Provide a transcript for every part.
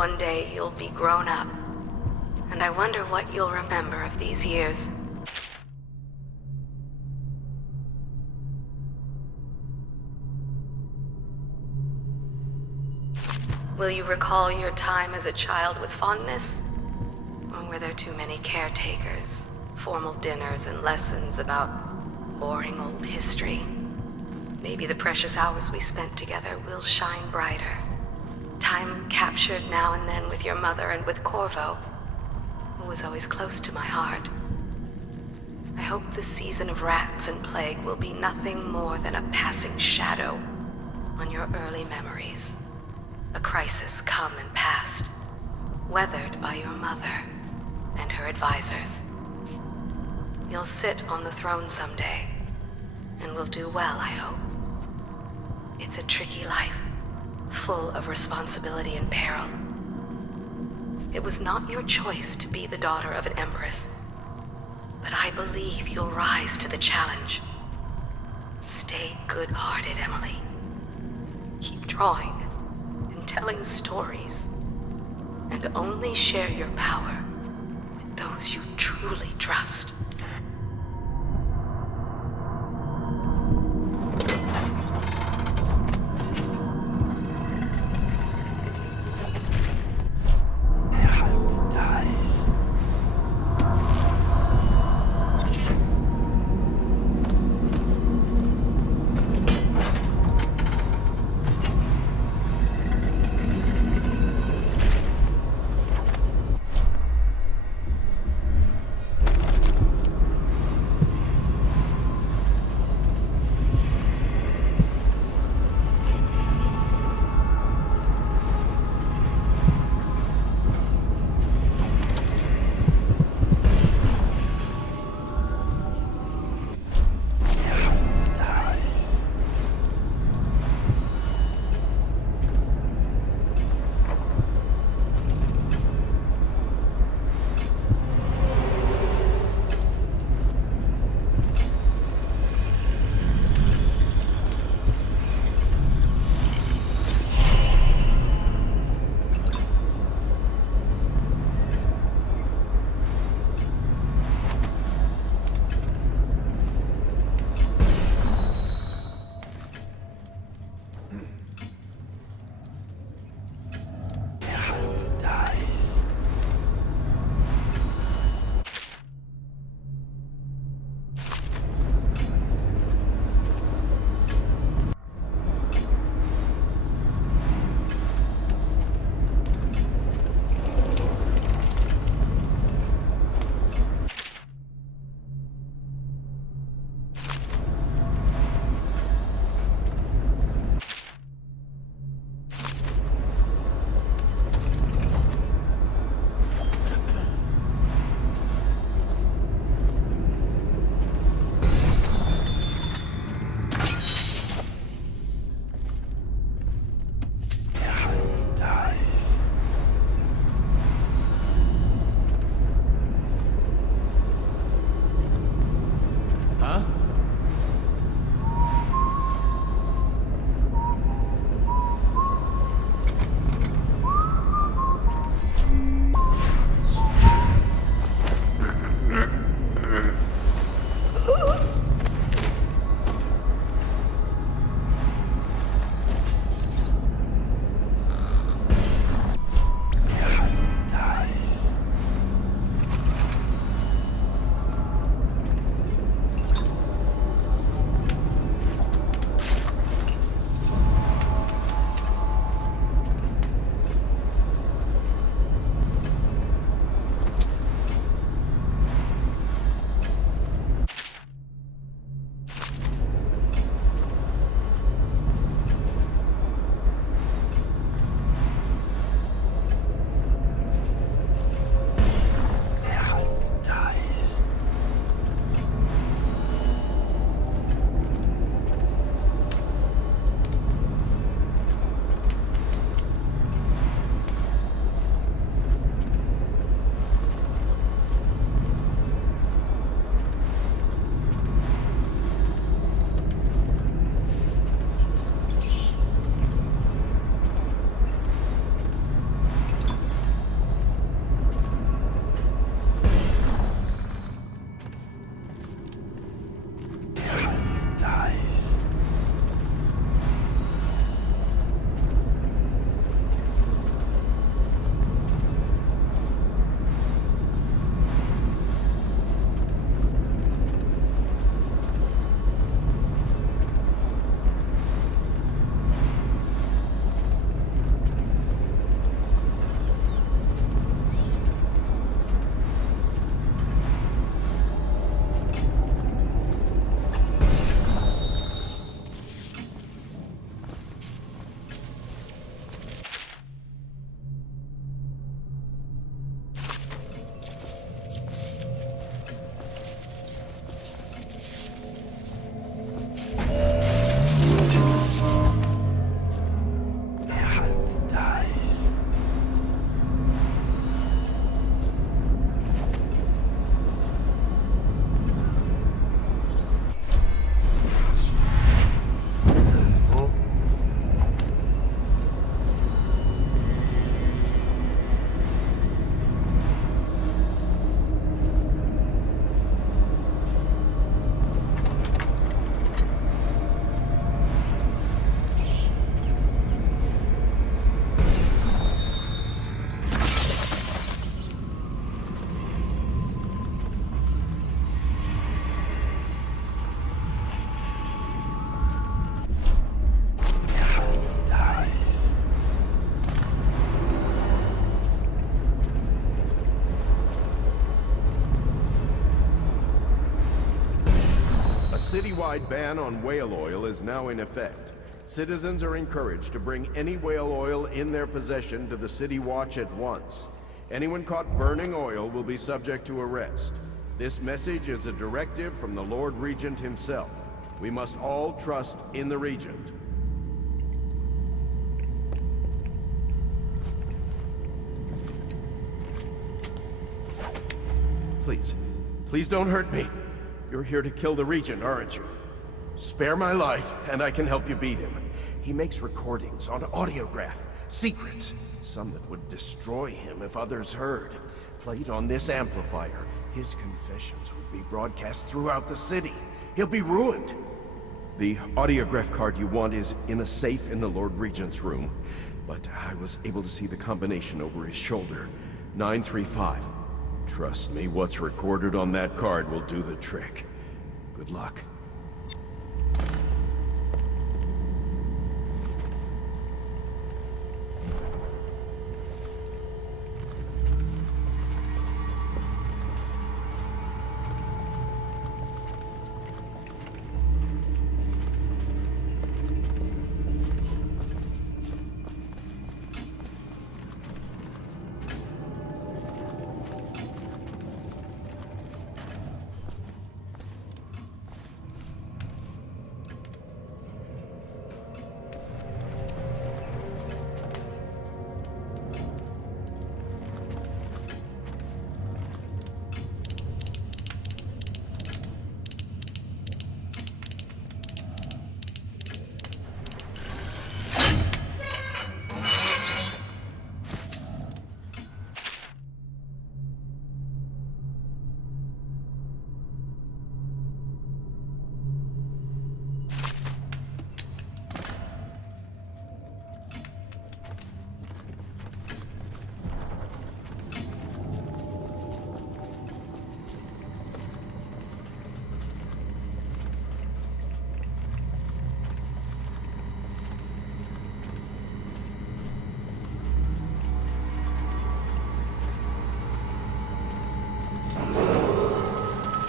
one day you'll be grown up. And I wonder what you'll remember of these years. Will you recall your time as a child with fondness? Or were there too many caretakers, formal dinners, and lessons about boring old history? Maybe the precious hours we spent together will shine brighter. Time captured now and then with your mother and with Corvo, who was always close to my heart. I hope the season of rats and plague will be nothing more than a passing shadow on your early memories. A crisis come and past, weathered by your mother and her advisors. You'll sit on the throne someday, and will do well, I hope. It's a tricky life, full of responsibility and peril. It was not your choice to be the daughter of an empress, but I believe you'll rise to the challenge. Stay good-hearted, Emily. Keep drawing and telling stories, and only share your power with those you truly trust. citywide ban on whale oil is now in effect. Citizens are encouraged to bring any whale oil in their possession to the City Watch at once. Anyone caught burning oil will be subject to arrest. This message is a directive from the Lord Regent himself. We must all trust in the Regent. Please don't hurt me. You're here to kill the Regent, aren't you? Spare my life, and I can help you beat him. He makes recordings on audiograph, secrets, some that would destroy him if others heard. Played on this amplifier, his confessions would be broadcast throughout the city. He'll be ruined. The audiograph card you want is in a safe in the Lord Regent's room, but I was able to see the combination over his shoulder. 935. Trust me, what's recorded on that card will do the trick. Good luck.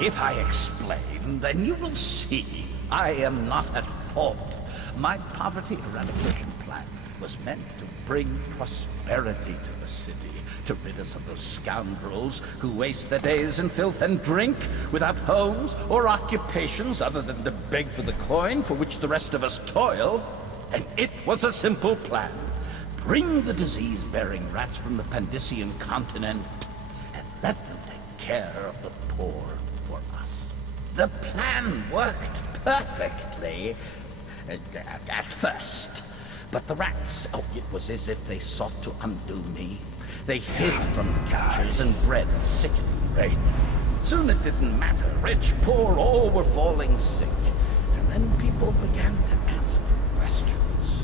If I explain, then you will see I am not at fault. My poverty eradication plan was meant to bring prosperity to the city, to rid us of those scoundrels who waste their days in filth and drink, without homes or occupations other than to beg for the coin for which the rest of us toil. And it was a simple plan. Bring the disease-bearing rats from the Pandician continent and let them take care of the poor for us. The plan worked perfectly at first. But the rats, it was as if they sought to undo me. They hid from the captures and bred at sickening rate. Soon it didn't matter. Rich, poor, all were falling sick. And then people began to ask questions.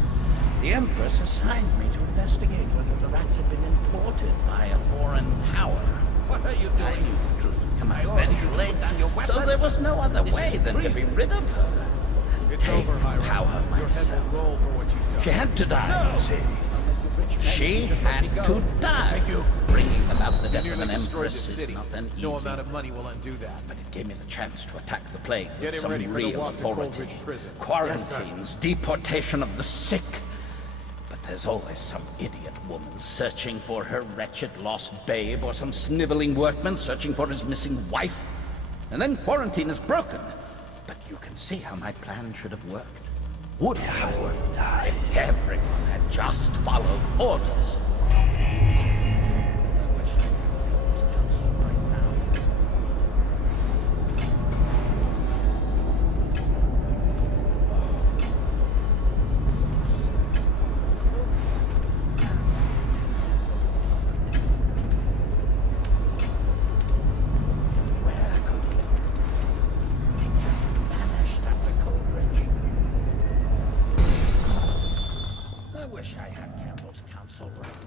The Empress assigned me to investigate whether the rats had been imported by a foreign power. What are you doing? I knew the truth would come out eventually, so there was no other way than to be rid of her. Take power myself. She had to die, you see. She had to die. Bringing about the death of an empress is not an easy. No amount of money will undo that. But it gave me the chance to attack the plague with some real authority. Quarantines, deportation of the sick. But there's always some idiot woman searching for her wretched lost babe, or some sniveling workman searching for his missing wife. And then quarantine is broken. But you can see how my plan should have worked. Would have worked if everyone had just followed orders. I wish I had Campbell's counsel right.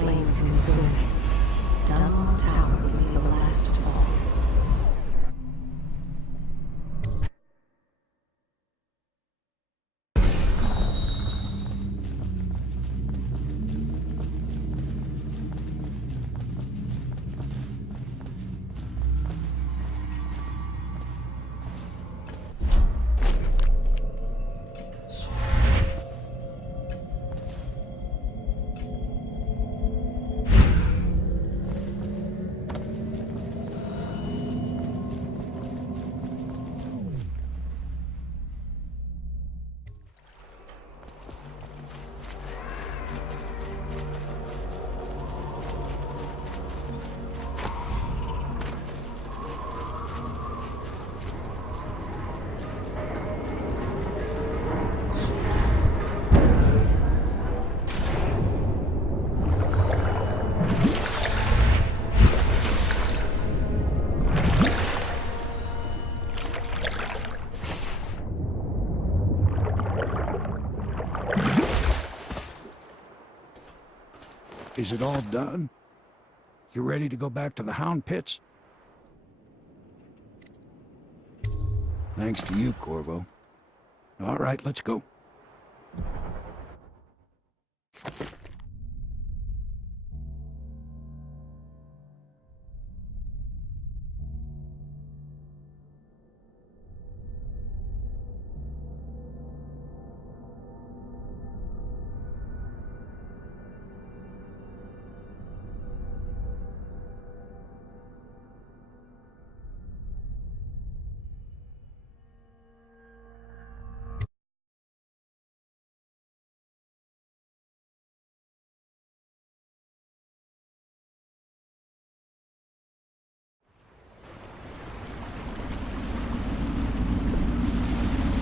flames consume it, Dunwall Tower will be the last to fall. Is it all done? You ready to go back to the Hound Pits? Thanks to you, Corvo. All right, let's go.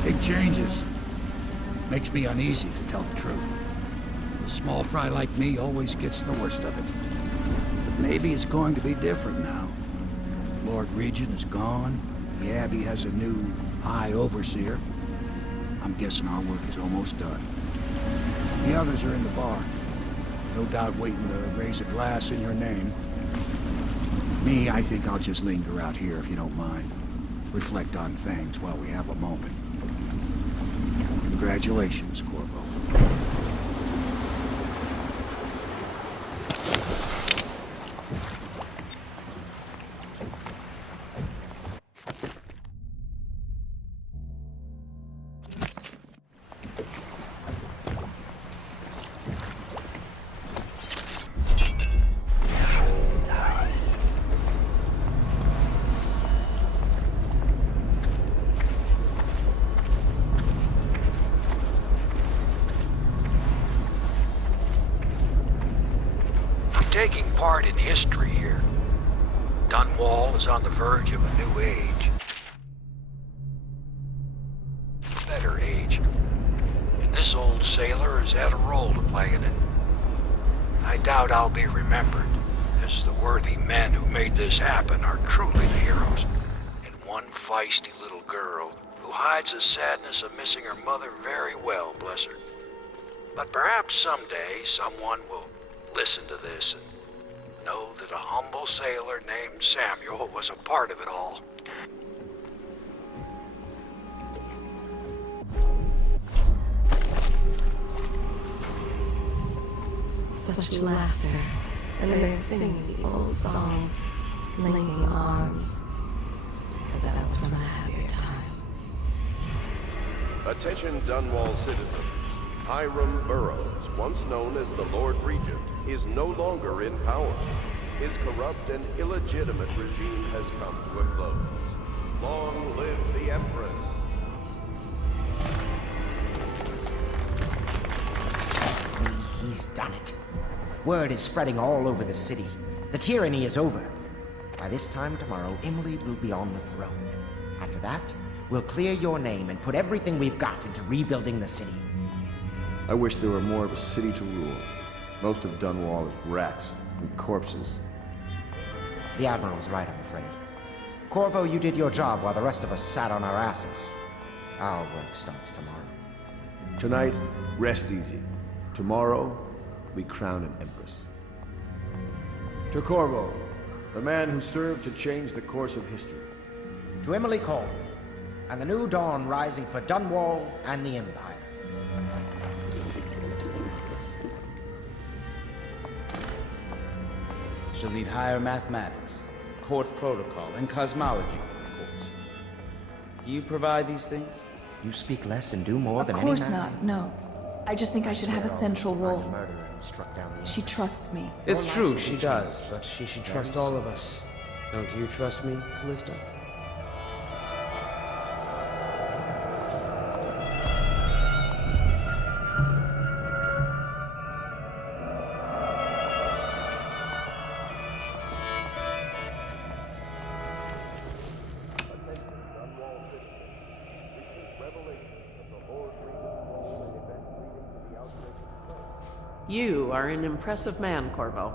Big changes. Makes me uneasy, to tell the truth. A small fry like me always gets the worst of it. But maybe it's going to be different now. Lord Regent is gone. The Abbey has a new High Overseer. I'm guessing our work is almost done. The others are in the bar. No doubt waiting to raise a glass in your name. Me, I think I'll just linger out here if you don't mind. Reflect on things while we have a moment. Congratulations, Corvo. Taking part in history here. Dunwall is on the verge of a new age. A better age. And this old sailor has had a role to play in it. I doubt I'll be remembered, as the worthy men who made this happen are truly the heroes. And one feisty little girl who hides the sadness of missing her mother very well, bless her. But perhaps someday someone will listen to this and know that a humble sailor named Samuel was a part of it all. Such laughter, and they're singing the old songs, linking arms. But that was from a happier time. Attention Dunwall citizens. Hiram Burroughs, once known as the Lord Regent, is no longer in power. His corrupt and illegitimate regime has come to a close. Long live the Empress! He's done it. Word is spreading all over the city. The tyranny is over. By this time tomorrow, Emily will be on the throne. After that, we'll clear your name and put everything we've got into rebuilding the city. I wish there were more of a city to rule. Most of Dunwall is rats and corpses. The Admiral's right, I'm afraid. Corvo, you did your job while the rest of us sat on our asses. Our work starts tomorrow. Tonight, rest easy. Tomorrow, we crown an empress. To Corvo, the man who served to change the course of history. To Emily Colvin, and the new dawn rising for Dunwall and the Empire. She'll need higher mathematics, court protocol, and cosmology, of course. Do you provide these things? You speak less and do more than Of any course man. not, no. I just think I should have a central role. The murderer who struck down the She trusts me. It's true, she does, but she should trust all of us. Don't you trust me, Callista? You are an impressive man, Corvo.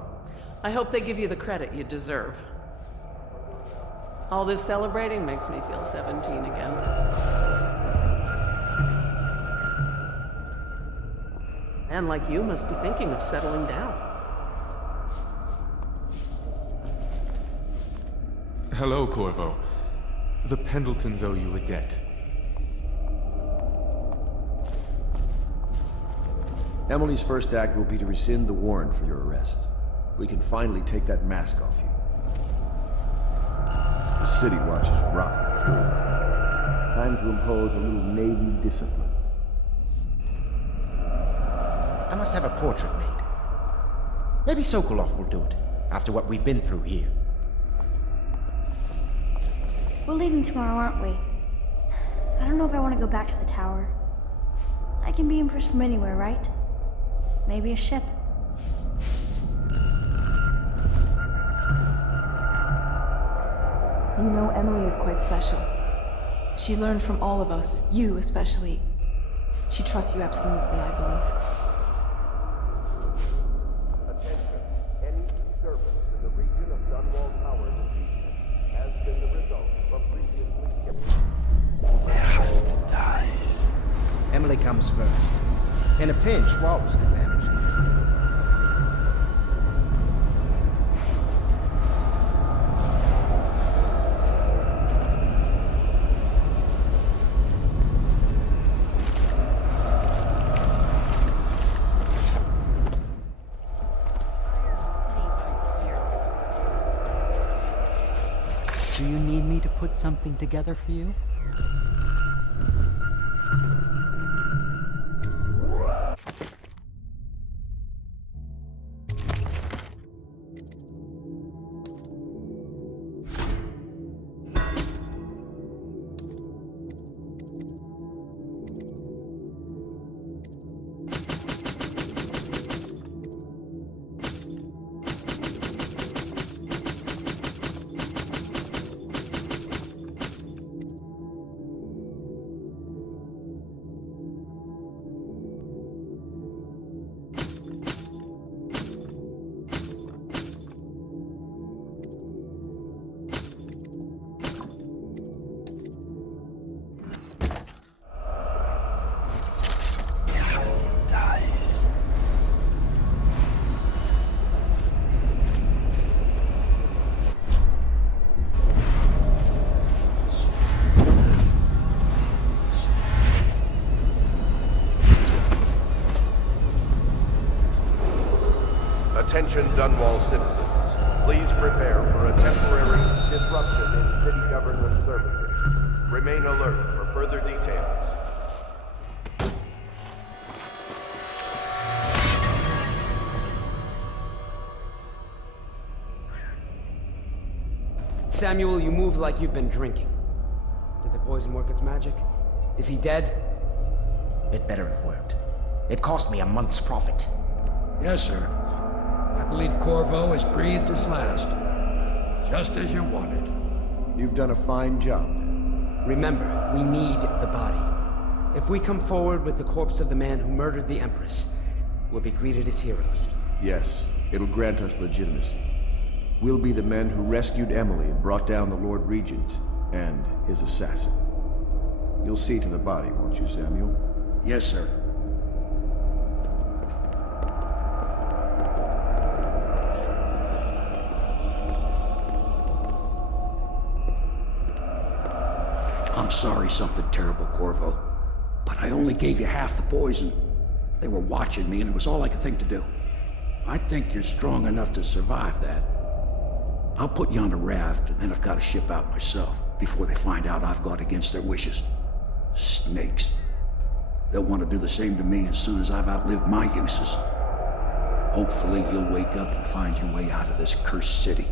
I hope they give you the credit you deserve. All this celebrating makes me feel 17 again. And like you must be thinking of settling down. Hello, Corvo. The Pendletons owe you a debt. Emily's first act will be to rescind the warrant for your arrest. We can finally take that mask off you. The city watches rotten. Time to impose a little Navy discipline. I must have a portrait made. Maybe Sokolov will do it, after what we've been through here. We're leaving tomorrow, aren't we? I don't know if I want to go back to the tower. I can be impressed from anywhere, right? Maybe a ship. You know, Emily is quite special. She's learned from all of us, you especially. She trusts you absolutely, I believe. Attention. Any disturbance in the region of Dunwall Tower this evening has been the result of previously Dies. Emily comes first. In a pinch, Wallace can manage this. Do you need me to put something together for you? Attention Dunwall citizens. Please prepare for a temporary disruption in city government services. Remain alert for further details. Samuel, you move like you've been drinking. Did the poison work its magic? Is he dead? It better have worked. It cost me a month's profit. Yes, sir. I believe Corvo has breathed his last. Just as you wanted. You've done a fine job, then. Remember, we need the body. If we come forward with the corpse of the man who murdered the Empress, we'll be greeted as heroes. Yes, it'll grant us legitimacy. We'll be the men who rescued Emily and brought down the Lord Regent and his assassin. You'll see to the body, won't you, Samuel? Yes, sir. sorry something terrible, Corvo. But I only gave you half the poison. They were watching me, and it was all I could think to do. I think you're strong enough to survive that. I'll put you on a raft, and then I've got to ship out myself before they find out I've gone against their wishes. Snakes. They'll want to do the same to me as soon as I've outlived my uses. Hopefully you'll wake up and find your way out of this cursed city.